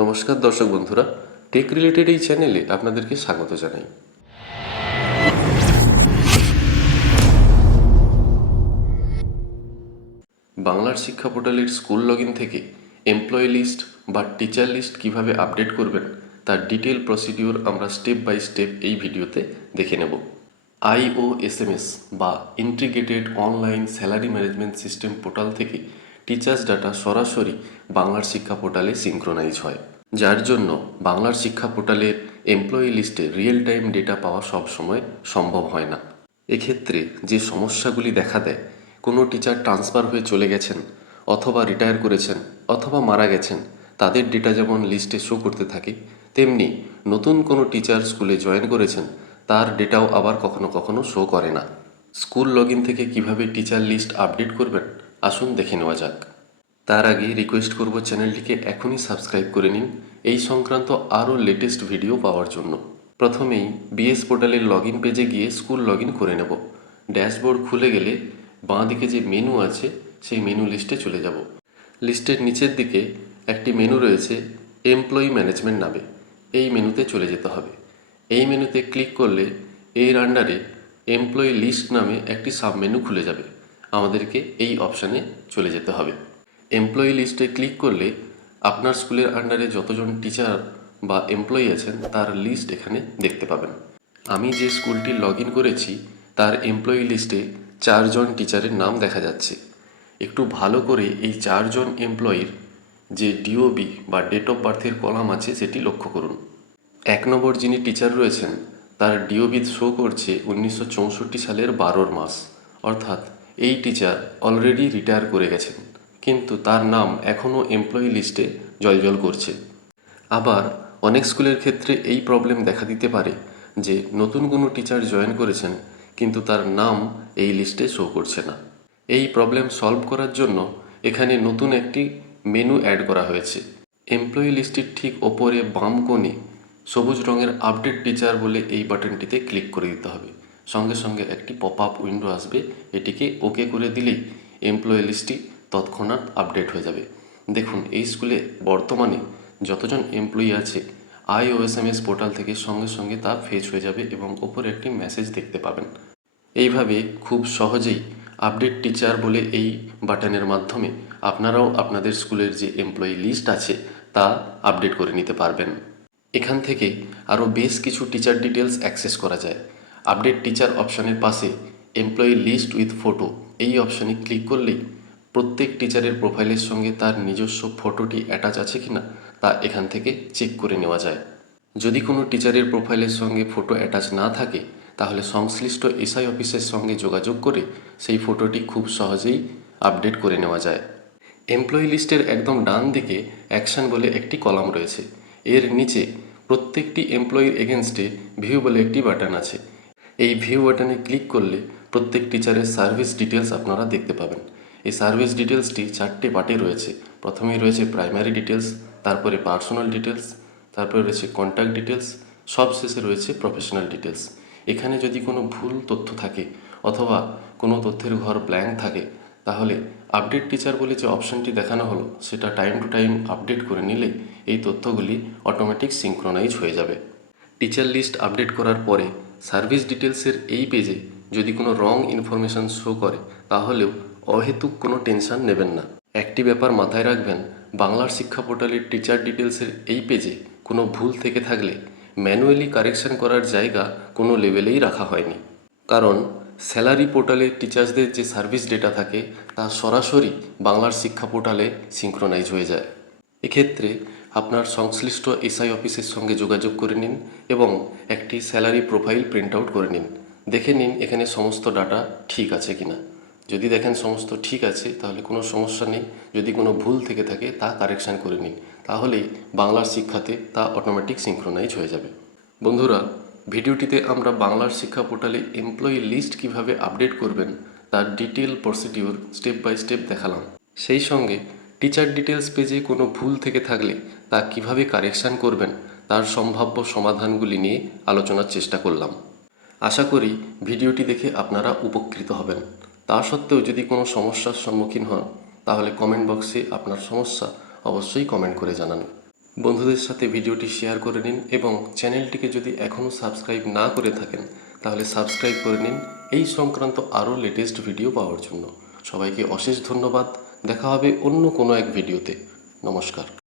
নমস্কার দর্শক বন্ধুরা টেক রিলেটেড এই চ্যানেলে আপনাদেরকে স্বাগত জানাই। বাংলার শিক্ষা পোর্টালের স্কুল লগ থেকে এমপ্লয়ি লিস্ট বা টিচার লিস্ট কীভাবে আপডেট করবেন, তার ডিটেল প্রসিডিওর আমরা স্টেপ বাই স্টেপ এই ভিডিওতে দেখে নেব। আইওএসএমএস বা integrated online salary management system portal থেকে টিচার্স ডাটা সরাসরি বাংলার শিক্ষা পোর্টালে সিঙ্ক্রোনাইজ হয়, যার জন্য বাংলার শিক্ষা পোর্টালের এমপ্লয়ি লিস্টে রিয়েল টাইম ডেটা পাওয়া সবসময় সম্ভব হয় না। এক্ষেত্রে যে সমস্যাগুলি দেখা দেয়, কোনো টিচার ট্রান্সফার হয়ে চলে গেছেন, অথবা রিটায়ার করেছেন, অথবা মারা গেছেন, তাদের ডেটা যেমন লিস্টে শো করতে থাকে, তেমনি নতুন কোনো টিচার স্কুলে জয়েন করেছেন, তার ডেটাও আবার কখনো কখনো শো করে না। স্কুল লগ থেকে কীভাবে টিচার লিস্ট আপডেট করবেন? আসুন দেখে নেওয়া যাক। তার আগে রিকোয়েস্ট করব চ্যানেলটিকে এখনই সাবস্ক্রাইব করে নিন এই সংক্রান্ত আরও লেটেস্ট ভিডিও পাওয়ার জন্য। প্রথমেই বিএস পোর্টালের লগ ইন পেজে গিয়ে স্কুল লগ ইন করে নেব। ড্যাশবোর্ড খুলে গেলে বাঁ দিকে যে মেনু আছে, সেই মেনু লিস্টে চলে যাব। লিস্টের নিচের দিকে একটি মেনু রয়েছে এমপ্লয়ি ম্যানেজমেন্ট নামে। এই মেনুতে চলে যেতে হবে। এই মেনুতে ক্লিক করলে এর আন্ডারে এমপ্লয়ি লিস্ট নামে একটি সাব মেনু খুলে যাবে। আমাদেরকে এই অপশানে চলে যেতে হবে। এমপ্লয়ি লিস্টে ক্লিক করলে আপনার স্কুলের আন্ডারে যতজন টিচার বা এমপ্লয়ি আছেন, তার লিস্ট এখানে দেখতে পাবেন। আমি যে স্কুলটি লগ করেছি, তার এমপ্লয়ি লিস্টে চারজন টিচারের নাম দেখা যাচ্ছে। একটু ভালো করে এই চারজন এমপ্লয়ির যে ডিওবি বা ডেট অফ বার্থের কলাম আছে, সেটি লক্ষ্য করুন। এক নম্বর যিনি টিচার রয়েছেন, তার ডিওবি শো করছে উনিশশো চৌষট্টি সালের বারোর মাস, অর্থাৎ এই টিচার অলরেডি রিটায়ার করে গেছেন, কিন্তু তার নাম এখনও এমপ্লয়ি লিস্টে জলজল করছে। আবার অনেক স্কুলের ক্ষেত্রে এই প্রবলেম দেখা দিতে পারে যে নতুন কোনো টিচার জয়েন করেছেন, কিন্তু তার নাম এই লিস্টে শো করছে না। এই প্রবলেম সলভ করার জন্য এখানে নতুন একটি মেনু অ্যাড করা হয়েছে। এমপ্লয়ি লিস্টের ঠিক ওপরে বাম কোণে সবুজ রঙের আপডেট টিচার বলে এই বাটনটিতে ক্লিক করে দিতে হবে। সঙ্গে সঙ্গে একটি পপ আপ উইন্ডো আসবে। এটিকে ওকে করে দিলেই এমপ্লয়ি লিস্টটি তৎক্ষণাৎ আপডেট হয়ে যাবে। দেখুন, এই স্কুলে বর্তমানে যতজন এমপ্লয়ি আছে আইওএসএমএস পোর্টাল থেকে সঙ্গে সঙ্গে তা ফেচ হয়ে যাবে এবং ওপরে একটি মেসেজ দেখতে পাবেন। এইভাবে খুব সহজেই আপডেট টিচার বলে এই বাটনের মাধ্যমে আপনারাও আপনাদের স্কুলের যে এমপ্লয়ি লিস্ট আছে, তা আপডেট করে নিতে পারবেন। এখান থেকে আরও বেশ কিছু টিচার ডিটেলস অ্যাক্সেস করা যায়। আপডেট টিচার অপশানের পাশে এমপ্লয়ি লিস্ট উইথ ফটো এই অপশানে ক্লিক করলেই প্রত্যেক টিচারের প্রোফাইলের সঙ্গে তার নিজস্ব ফটোটি অ্যাটাচ আছে কিনা তা এখান থেকে চেক করে নেওয়া যায়। যদি কোনো টিচারের প্রোফাইলের সঙ্গে ফটো অ্যাটাচ না থাকে, তাহলে সংশ্লিষ্ট এসআই অফিসের সঙ্গে যোগাযোগ করে সেই ফটোটি খুব সহজেই আপডেট করে নেওয়া যায়। এমপ্লয়ি লিস্টের একদম ডান দিকে অ্যাকশন বলে একটি কলাম রয়েছে। এর নিচে প্রত্যেকটি এমপ্লয়ির এগেনস্টে ভিউ বলে একটি বাটন আছে। এই ভিউ বাটনে ক্লিক করলে প্রত্যেক টিচারের সার্ভিস ডিটেলস আপনারা দেখতে পাবেন। এই সার্ভিস ডিটেলসটি চারটে পার্টে রয়েছে। প্রথমেই রয়েছে প্রাইমারি ডিটেলস তারপরে পার্সোনাল ডিটেলস তারপরে রয়েছে কন্ট্যাক্ট ডিটেলস সব শেষে রয়েছে প্রফেশনাল ডিটেলস এখানে যদি কোনো ভুল তথ্য থাকে অথবা কোনো তথ্যের ঘর ব্ল্যাঙ্ক থাকে, তাহলে আপডেট টিচার বলে যে অপশনটি দেখানো হলো, সেটা টাইম টু টাইম আপডেট করে নিলে এই তথ্যগুলি অটোমেটিক সিঙ্ক্রোনাইজ হয়ে যাবে। টিচার লিস্ট আপডেট করার পরে সার্ভিস ডিটেলসের এই পেজে যদি কোনো রং ইনফরমেশন শো করে, তাহলেও অহেতুক কোনো টেনশন নেবেন না। একটি ব্যাপার মাথায় রাখবেন, বাংলার শিক্ষা পোর্টালের টিচার ডিটেলসের এই পেজে কোনো ভুল থেকে থাকলে ম্যানুয়ালি কারেকশন করার জায়গা কোনো লেভেলেই রাখা হয়নি। কারণ স্যালারি পোর্টালে টিচার্সদের যে সার্ভিস ডেটা থাকে, তা সরাসরি বাংলার শিক্ষা পোর্টালে সিঙ্ক্রোনাইজ হয়ে যায়। এক্ষেত্রে আপনার সংশ্লিষ্ট এসআই অফিসের সঙ্গে যোগাযোগ করে নিন এবং একটি স্যালারি প্রোফাইল প্রিন্ট আউট করে নিন। দেখে নিন এখানে সমস্ত ডাটা ঠিক আছে কিনা। যদি দেখেন সমস্ত ঠিক আছে, তাহলে কোনো সমস্যা নেই। যদি কোনো ভুল থেকে থাকে, তা কারেকশান করে নিন। তাহলেই বাংলার শিক্ষাতে তা অটোমেটিক সিঙ্ক্রোনাইজ হয়ে যাবে। বন্ধুরা, ভিডিওটিতে আমরা বাংলার শিক্ষা পোর্টালে এমপ্লয়ি লিস্ট কীভাবে আপডেট করবেন, তার detail procedure step by step দেখালাম। সেই সঙ্গে টিচার ডিটেলস পেজে কোনো ভুল থেকে থাকলে তা কীভাবে কারেকশান করবেন তার সম্ভাব্য সমাধানগুলি নিয়ে আলোচনার চেষ্টা করলাম। আশা করি ভিডিওটি দেখে আপনারা উপকৃত হবেন। তা সত্ত্বেও যদি কোনো সমস্যার সম্মুখীন হন, তাহলে কমেন্ট বক্সে আপনার সমস্যা অবশ্যই কমেন্ট করে জানান। বন্ধুদের সাথে ভিডিওটি শেয়ার করে নিন এবং চ্যানেলটিকে যদি এখনও সাবস্ক্রাইব না করে থাকেন, তাহলে সাবস্ক্রাইব করে নিন এই সংক্রান্ত আরও লেটেস্ট ভিডিও পাওয়ার জন্য। সবাইকে অশেষ ধন্যবাদ। দেখা হবে অন্য কোনো এক ভিডিওতে। নমস্কার।